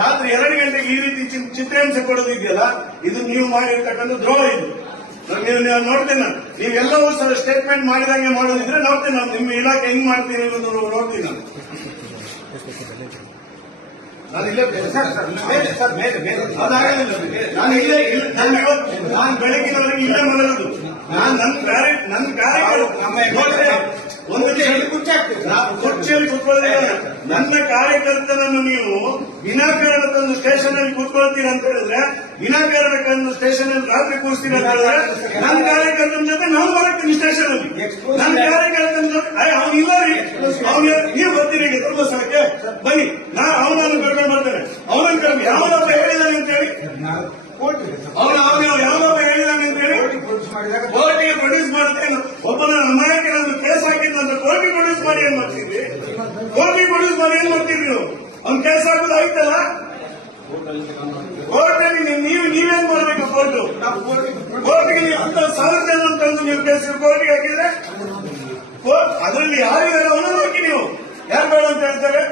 ರಾತ್ರಿ 2 ಗಂಟೆಗೆ ಈ ರೀತಿ ಚಿತ್ರಹಿಂಸೆ ಕೊಡೋದಿದೆಯಲ್ಲ, ಇದು ನೀವು ಮಾಡಿರ್ತಕ್ಕಂಥ ದ್ರೋಹ. ಇದು ನೀವು ನೋಡ್ತೇನೆ ನಾನು, ನೀವೆಲ್ಲವೂ ಸ್ಟೇಟ್ಮೆಂಟ್ ಮಾಡಿದಂಗೆ ಮಾಡೋದಿದ್ರೆ ನೋಡ್ತೇನೆ ನಾನು, ನಿಮ್ಮ ಇಲಾಖೆ ಹೆಂಗ್ ಮಾಡ್ತೀನಿ ಅನ್ನೋದು ನೋಡ್ತೀನಿ ನಾನು. ನಾನು ಬೆಳಗಿನವರೆಗೆ ಇಲ್ಲೇ ಮಲಗುದು. ನನ್ನ ಕುರ್ಚಿಯಲ್ಲಿ ಕೂತ್ಕೊಳ್ಳೋದಿಲ್ಲ. ನನ್ನ ಕಾರ್ಯಕರ್ತನನ್ನು ನೀವು ವಿನಾಕಾರಣ ತಂದು ಸ್ಟೇಷನ್ ಅಲ್ಲಿ ಕೂತ್ಕೊಳ್ತೀರ ಅಂತ ಹೇಳಿದ್ರೆ, ವಿನಾಕಾರಣ ತಂದು ಸ್ಟೇಷನ್ ಅಲ್ಲಿ ರಾತ್ರಿ ಕೂರಿಸ್ತೀರ ಅಂತ ಹೇಳಿದ್ರೆ, ನನ್ನ ಕಾರ್ಯಕರ್ತನ ಜೊತೆ ನಾವು ಬರತ್ತೀನಿ ಸ್ಟೇಷನ್ ಅಲ್ಲಿ. ನನ್ನ ಕಾರ್ಯಕರ್ತನ ಜೊತೆ ಅವನಿಲ್ಲ ರೀ, ನೀವು ಬರ್ತೀರಿ ಈಗ ಧರ್ಮಸ್ಥಳಕ್ಕೆ ಬನ್ನಿ, ಅವನನ್ನು ಕರ್ಕೊಂಡು ಬರ್ತೇನೆ. ಅವನನ್ನು ಕರ್ಕೊಂಡು ಯಾವನೊಬ್ಬ ಹೇಳಿದಾನೆ ಅಂತ ಹೇಳಿ, ಯಾವನೊಬ್ಬ ಹೇಳಿದಾನೆ ಅಂತ ಹೇಳಿ ಕೋರ್ಟಿಗೆ ಪ್ರೊಡ್ಯೂಸ್ ಮಾಡುತ್ತೇನೆ. ಒಬ್ಬನ ಅಮಾಯಕರನ್ನು ಕೇಸ್ ಹಾಕಿದ್ದಂತ ಕೋರ್ಟಿಗೆ ಪ್ರೊಡ್ಯೂಸ್ ಮಾಡಿ ಏನ್ ಮಾಡ್ತೀವಿ? ಕೋರ್ಟಿಗೆ ಪ್ರೊಡ್ಯೂಸ್ ಮಾಡಿ ಏನ್ ಮಾಡ್ತೀವಿ ನೀವು? ಅವ್ನು ಕೇಸ್ ಹಾಕೋದು ಆಯ್ತಲ್ಲ, ಕೋರ್ಟಲ್ಲಿ ನೀವೇನ್ ಮಾಡ್ಬೇಕು? ಕೋರ್ಟಿಗೆ ನೀವು 10,000 ಜನ ತಂದು ನೀವು ಕೇಸ್ ಕೋರ್ಟಿಗೆ ಹಾಕಿದ್ರೆ ಅದರಲ್ಲಿ ಯಾರಿಗಾರ ಅವನನ್ನು ಹಾಕಿ, ನೀವು ಯಾರು ಬೇಡ ಅಂತ ಹೇಳ್ತಾರೆ?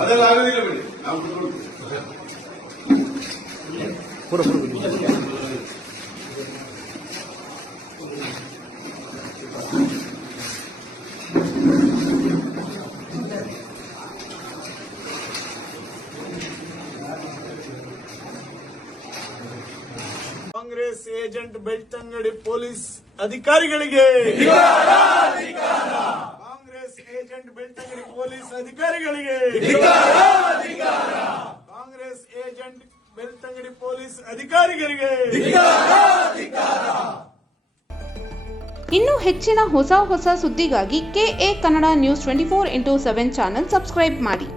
ಅದೆಲ್ಲ ಆಗೋದಿಲ್ಲ ಬಿಡಿ, ನಾವು ಕಾಂಗ್ರೆಸ್ ಏಜೆಂಟ್ ಬೆಳ್ತಂಗಡಿ ಪೊಲೀಸ್ ಅಧಿಕಾರಿಗಳಿಗೆ, ಕಾಂಗ್ರೆಸ್ ಏಜೆಂಟ್ ಬೆಳ್ತಂಗಡಿ ಪೊಲೀಸ್ ಅಧಿಕಾರಿಗಳಿಗೆ, ಕಾಂಗ್ರೆಸ್ ಏಜೆಂಟ್ ಬೆಳ್ತಂಗಡಿ ಪೊಲೀಸ್ ಅಧಿಕಾರಿಗಳಿಗೆ. ಇನ್ನೂ ಹೆಚ್ಚಿನ ಹೊಸ ಸುದ್ದಿಗಾಗಿ KA Kannada news 24x7 channel subscribe ಮಾಡಿ.